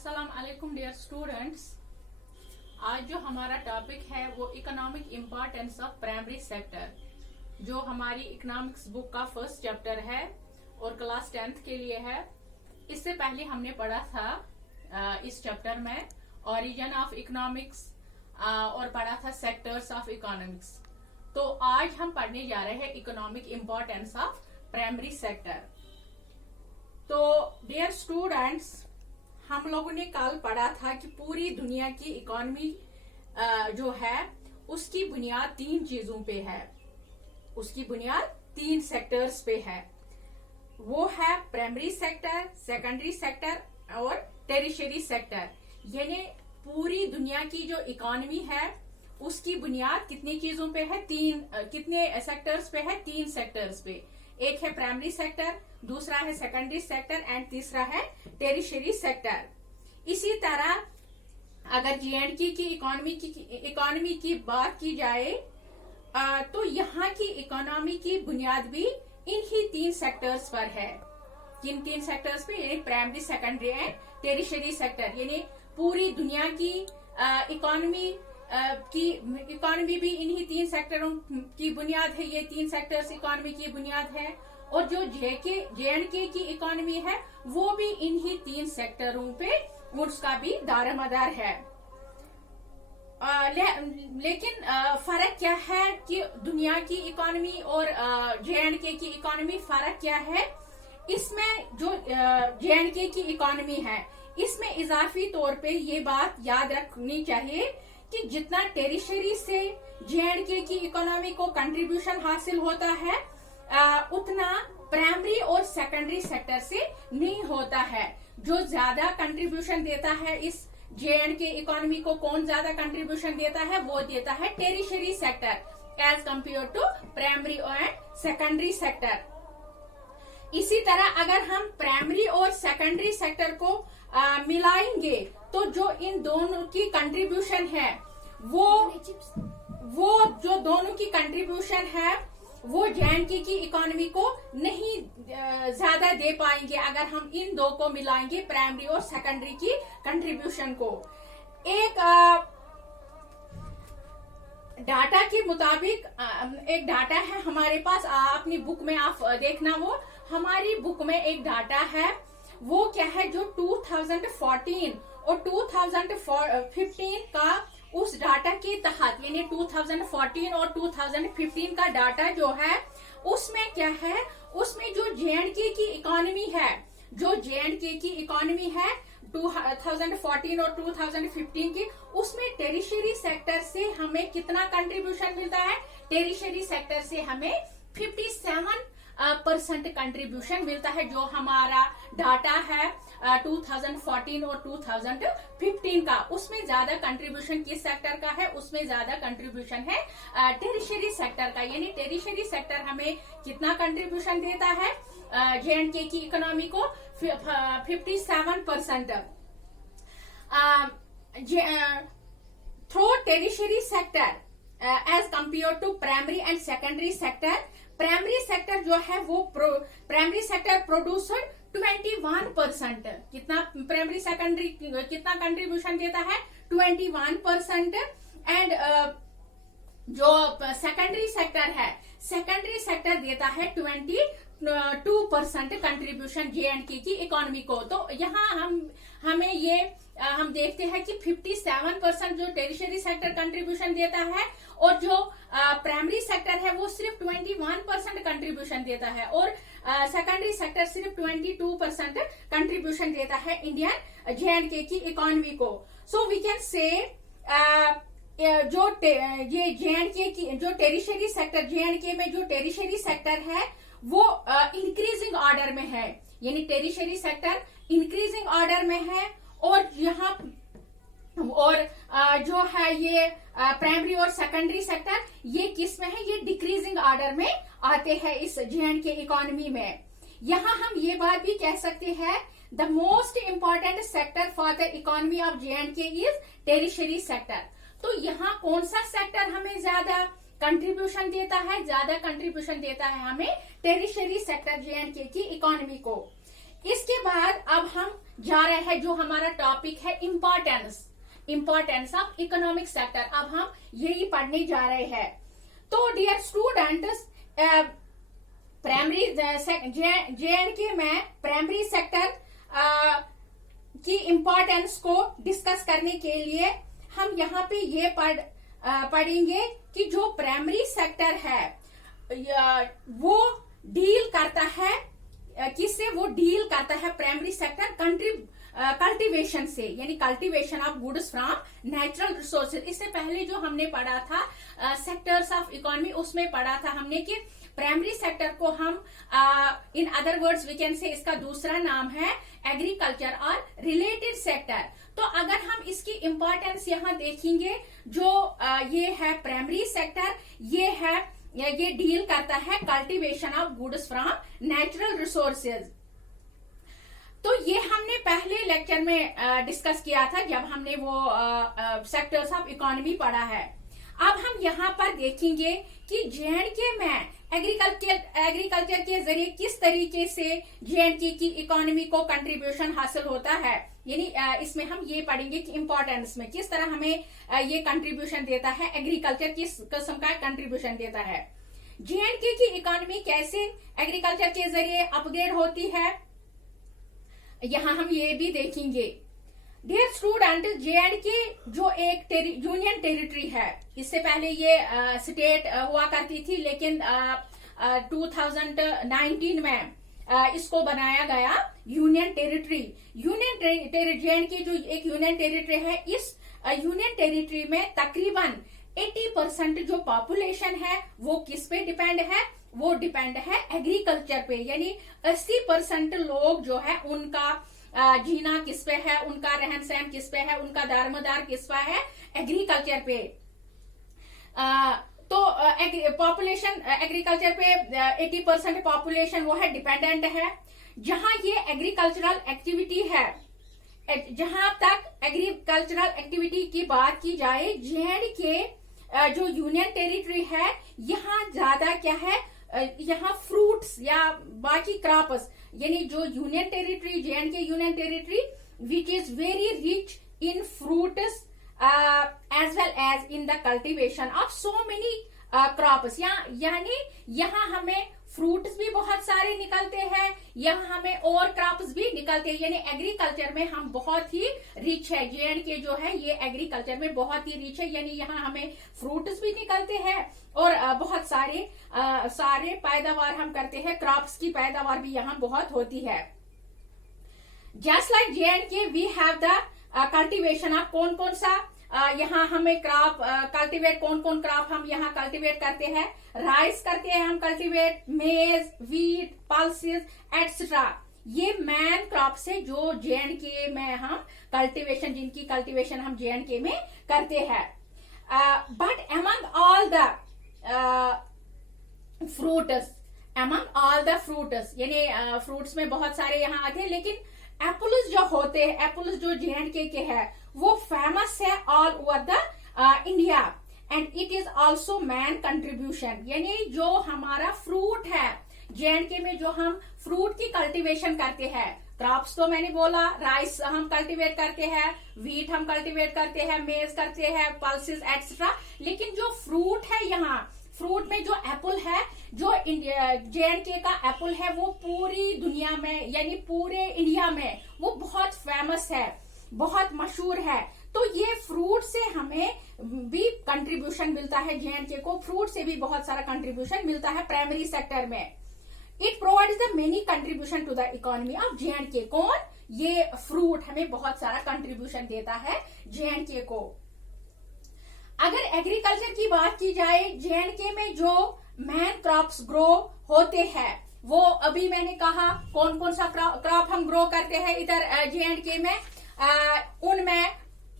अस्सलाम वालेकुम dear students. आज जो हमारा टॉपिक है वो economic importance of primary sector, जो हमारी इकोनॉमिक्स बुक का फर्स्ट चैप्टर है और क्लास 10th के लिए है। इससे पहले हमने पढ़ा था इस चैप्टर में ओरिजिन ऑफ इकोनॉमिक्स और पढ़ा था सेक्टर्स ऑफ इकोनॉमिक्स। तो आज हम पढ़ने जा रहे हैं economic importance of primary sector. तो डियर स्टूडेंट्स, हम लोगों ने कल पढ़ा था कि पूरी दुनिया की इकोनॉमी जो है उसकी बुनियाद 3 चीजों पे है। उसकी बुनियाद 3 सेक्टर्स पे है। वो है प्राइमरी सेक्टर, सेकेंडरी सेक्टर और टेरिशरी सेक्टर। यानी पूरी दुनिया की जो इकोनॉमी है उसकी बुनियाद कितनी चीजों पे है? कितने सेक्टर्स पे है? 3 सेक्टर्स पे। एक है प्राइमरी सेक्टर, दूसरा है सेकेंडरी सेक्टर एंड तीसरा है टेरिशरी सेक्टर। इसी तरह अगर जेएंडके की इकोनॉमी की बात की जाए तो यहाँ की इकोनॉमी की बुनियाद भी इन्हीं 3 सेक्टर्स पर है। किन 3 सेक्टर्स पे? यानी primary, secondary and tertiary sector. यानी पूरी दुनिया की इकोनॉमी भी इन्हीं 3 सेक्टरों की बुनियाद है। ये 3 सेक्टर्स इकोनॉमी की बुनियाद है। और जो जेएंडके की इकोनॉमी है वो भी इन्हीं 3 सेक्टरों पे उसका भी दारोमदार है। लेकिन फर्क क्या है कि दुनिया की इकोनॉमी और जेएंडके की इकोनॉमी फर्क क्या है? इसमें जो जेएंडके की इकोनॉमी है इसमें इजाफी तौर पे ये बात याद रखनी चाहिए कि जितना टेरिशरी से जेएंडके की इकोनॉमी को कंट्रीब्यूशन हासिल होता है उतना प्राइमरी और सेकेंडरी सेक्टर से नहीं होता है। जो ज्यादा कंट्रीब्यूशन देता है इस जेएंडके इकोनॉमी को, कौन ज्यादा कंट्रीब्यूशन देता है? वो देता है tertiary sector as compare to primary and secondary sector. इसी तरह अगर हम प्राइमरी और सेकेंडरी सेक्टर को मिलाएंगे तो जो इन दोनों की कंट्रीब्यूशन है वो जो दोनों की कंट्रीब्यूशन है वो जेएंडके की इकोनॉमी को नहीं ज्यादा दे पाएंगे अगर हम इन दो को मिलाएंगे, प्राइमरी और सेकेंडरी की कंट्रीब्यूशन को। एक डाटा के मुताबिक एक डाटा है हमारे पास, अपनी बुक में आप देखना। वो हमारी बुक में एक डाटा है, वो क्या है? जो 2014 और 2015 का उस डाटा के तहत, यानी 2014 और 2015 का डाटा जो है उसमें क्या है? उसमें जो जेएंडके की इकोनॉमी है, जो जेएंडके की इकोनॉमी है 2014 और 2015 की, उसमें टेरिशरी सेक्टर से हमें कितना कंट्रीब्यूशन मिलता है? टेरिशरी सेक्टर से हमें 57% कंट्रीब्यूशन मिलता है। जो हमारा डाटा है 2014 और 2015 का, उसमें ज्यादा कंट्रीब्यूशन किस सेक्टर का है? उसमें ज्यादा कंट्रीब्यूशन है टेरिशरी सेक्टर का। यानी टेरिशरी सेक्टर हमें कितना कंट्रीब्यूशन देता है जेएंडके की इकोनॉमी को? 57%। Through tertiary sector as compare to primary and secondary sector, primary sector जो है वो प्राइमरी सेक्टर प्रोड्यूसर 21%। कितना प्राइमरी सेकेंडरी कितना कंट्रीब्यूशन देता है? 21%। एंड जो सेकेंडरी सेक्टर है, सेकेंडरी सेक्टर देता है 22% कंट्रीब्यूशन जेएंडके की इकोनॉमी को। तो यहाँ हम देखते हैं कि 57% जो टेरिशरी सेक्टर कंट्रीब्यूशन देता है और जो प्राइमरी सेक्टर है वो सिर्फ 21% कंट्रीब्यूशन देता है और सेकेंडरी सेक्टर सिर्फ 22% कंट्रीब्यूशन देता है इंडियन जेएंडके की इकोनॉमी को। सो वी कैन से ये जेएंडके की जो टेरिशरी सेक्टर, जेएंडके में जो टेरिशरी सेक्टर है वो इंक्रीजिंग ऑर्डर में है। यानी टेरिशरी सेक्टर इंक्रीजिंग ऑर्डर में है और यहाँ जो है ये प्राइमरी और सेकेंडरी सेक्टर ये किस में है? ये डिक्रीजिंग ऑर्डर में आते हैं इस जेएंडके इकोनॉमी में। यहाँ हम ये बात भी कह सकते हैं the most important sector for the economy of J and K is tertiary sector. तो यहाँ कौन सा सेक्टर हमें ज्यादा कंट्रीब्यूशन देता है? ज्यादा कंट्रीब्यूशन देता है हमें टेरिशरी सेक्टर जेएंडके की इकोनॉमी को। इसके बाद अब हम जा रहे हैं, जो हमारा टॉपिक है इंपॉर्टेंस ऑफ इकोनॉमिक सेक्टर। अब हम यही पढ़ने जा रहे हैं। तो डियर स्टूडेंट्स, प्राइमरी जे&के में प्राइमरी सेक्टर की इम्पोर्टेंस को डिस्कस करने के लिए हम यहाँ पे ये पढ़ेंगे कि जो प्राइमरी सेक्टर है वो डील करता है किससे? वो डील करता है प्राइमरी सेक्टर कल्टीवेशन से, यानी cultivation of goods from natural resources. इससे पहले जो हमने पढ़ा था सेक्टर्स ऑफ इकोनॉमी, उसमें पढ़ा था हमने कि प्राइमरी सेक्टर को हम in other words we can say इसका दूसरा नाम है एग्रीकल्चर और रिलेटेड सेक्टर। तो अगर हम इसकी इंपॉर्टेंस यहाँ देखेंगे, जो ये है प्राइमरी सेक्टर, ये डील करता है cultivation of goods from natural resources. तो ये हमने पहले लेक्चर में डिस्कस किया था जब हमने वो सेक्टर्स ऑफ इकोनॉमी पढ़ा है। अब हम यहाँ पर देखेंगे कि जे&के में एग्रीकल्चर के जरिए किस तरीके से जे&के की इकोनॉमी को कंट्रीब्यूशन हासिल होता है, यानी इसमें हम ये पढ़ेंगे कि इम्पोर्टेंस में किस तरह हमें ये कंट्रीब्यूशन देता है, एग्रीकल्चर किस किस्म का कंट्रीब्यूशन देता है। जे&के की इकोनॉमी कैसे एग्रीकल्चर के जरिए अपग्रेड होती है, यहाँ हम ये भी देखेंगे। डियर स्टूडेंट, जे&के जो एक यूनियन टेरिटरी है, इससे पहले ये स्टेट हुआ करती थी, लेकिन 2019 में इसको बनाया गया यूनियन टेरिटरी। जे&के जो एक यूनियन टेरिटरी है, इस यूनियन टेरिटरी में तकरीबन 80% जो पॉपुलेशन है वो किस पे डिपेंड है? वो डिपेंड है एग्रीकल्चर पे, यानी 80% लोग जो है उनका जीना किस पे है, उनका रहन सहन किस पे है, उनका दारोमदार किस पे है? एग्रीकल्चर पे। तो पॉपुलेशन एग्रीकल्चर पे 80% पॉपुलेशन वो है डिपेंडेंट है। जहां ये एग्रीकल्चरल एक्टिविटी है, जहां तक एग्रीकल्चरल एक्टिविटी की बात की जाए, जे&के जो यूनियन टेरिटरी है, यहाँ ज्यादा क्या है, यहाँ फ्रूट्स या बाकी क्रॉप्स, यानी जो union territory जे&के union territory which is very rich in fruits as well as in the cultivation of so many crops। यानी यहाँ हमें फ्रूट्स भी बहुत सारे निकलते हैं, यहाँ हमें और क्रॉप्स भी निकलते हैं, यानी एग्रीकल्चर में हम बहुत ही रिच है। जे&के जो है ये एग्रीकल्चर में बहुत ही रिच है, यानी यहाँ हमें फ्रूट्स भी निकलते हैं और बहुत सारे पैदावार हम करते हैं, क्रॉप्स की पैदावार भी यहाँ बहुत होती है। Just like J and K we have the cultivation of कौन सा यहाँ हमें क्रॉप कल्टीवेट, कौन क्रॉप हम यहाँ कल्टीवेट करते हैं? राइस करते हैं हम कल्टीवेट, मेज, व्हीट, पल्सेस एटसेट्रा। ये मैन क्रॉप्स है जो जे&के में हम कल्टीवेशन, जिनकी कल्टीवेशन हम जे&के में करते हैं। But among all the fruits, यानी फ्रूट्स में बहुत सारे यहाँ आते हैं, लेकिन एप्पल्स जो होते हैं, एप्पल्स जो जे&के के है, वो फेमस है all over the India and it is also man contribution. यानी जो हमारा फ्रूट है, जे&के में जो हम फ्रूट की कल्टीवेशन करते हैं, क्रॉप्स तो मैंने बोला, राइस हम कल्टीवेट करते हैं, व्हीट हम कल्टीवेट करते हैं, मेज करते हैं, पल्सेस एटसेट्रा, लेकिन जो फ्रूट है, यहाँ फ्रूट में जो एप्पल है, जो जे&के का एप्पल है, वो पूरी दुनिया में, यानी पूरे इंडिया में वो बहुत फेमस है, बहुत मशहूर है। तो ये फ्रूट से हमें भी कंट्रीब्यूशन मिलता है, जे&के को फ्रूट से भी बहुत सारा कंट्रीब्यूशन मिलता है प्राइमरी सेक्टर में। It provides the many contribution to the economy of J and K. कौन? ये फ्रूट हमें बहुत सारा कंट्रीब्यूशन देता है जे&के को। अगर एग्रीकल्चर की बात की जाए, जे&के में जो मैन क्रॉप्स ग्रो होते हैं, वो अभी मैंने कहा कौन सा क्रॉप हम ग्रो करते हैं इधर जे&के में, उनमें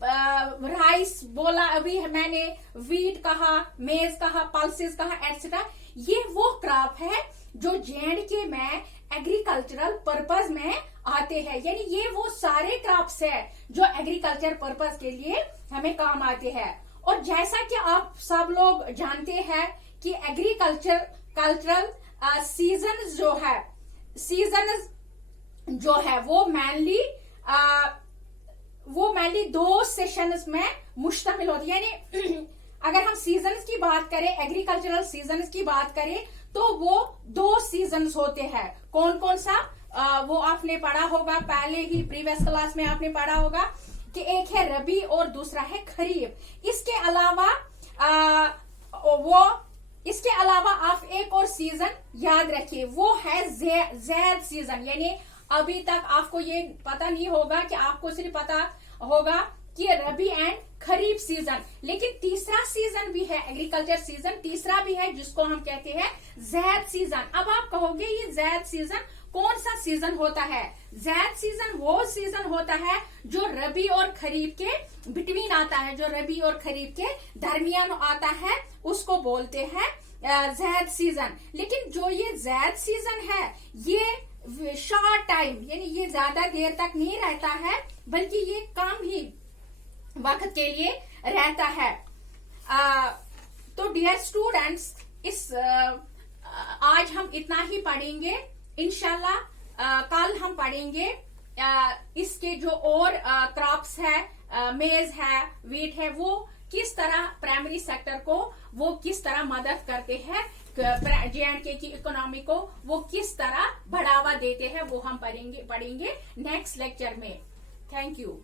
राइस बोला अभी मैंने, व्हीट कहा, मेज कहा, पल्सेस कहा एटसेट्रा। ये वो क्रॉप है जो जे&के में एग्रीकल्चरल पर्पस में आते हैं, यानी ये वो सारे क्रॉप्स है जो एग्रीकल्चर पर्पस के लिए हमें काम आते हैं। और जैसा कि आप सब लोग जानते हैं कि एग्रीकल्चरल सीजन जो है, सीजन जो है वो मेनली 2 सेशंस में मुश्तमिल होती है। यानी अगर हम सीजन्स की बात करें, एग्रीकल्चरल सीजन्स की बात करें, तो वो 2 सीजन्स होते हैं। कौन कौन सा? वो आपने पढ़ा होगा पहले ही, प्रीवियस क्लास में आपने पढ़ा होगा कि एक है रबी और दूसरा है खरीफ। इसके अलावा आप एक और सीजन याद रखिए, वो है ज़ैद सीजन। यानी अभी तक आपको ये पता नहीं होगा, कि आपको सिर्फ पता होगा कि रबी एंड खरीफ सीजन, लेकिन तीसरा सीजन भी है, एग्रीकल्चर सीजन तीसरा भी है, जिसको हम कहते हैं ज़ैद सीजन। अब आप कहोगे ये ज़ैद सीजन कौन सा सीजन होता है? ज़ैद सीजन वो सीजन होता है जो रबी और खरीफ के बिटवीन आता है, जो रबी और खरीफ के दरमियान आता है, उसको बोलते हैं ज़ैद सीजन। लेकिन जो ये ज़ैद सीजन है, ये शॉर्ट टाइम, यानी ये ज्यादा देर तक नहीं रहता है, बल्कि ये कम ही वक्त के लिए रहता है। तो डियर स्टूडेंट्स, आज हम इतना ही पढ़ेंगे। इंशाल्लाह कल हम पढ़ेंगे इसके जो और क्रॉप्स है, मेज है, वीट है, वो किस तरह प्राइमरी सेक्टर को वो किस तरह मदद करते हैं, J&K की इकोनॉमी को वो किस तरह बढ़ावा देते हैं, वो हम पढ़ेंगे नेक्स्ट लेक्चर में। Thank you.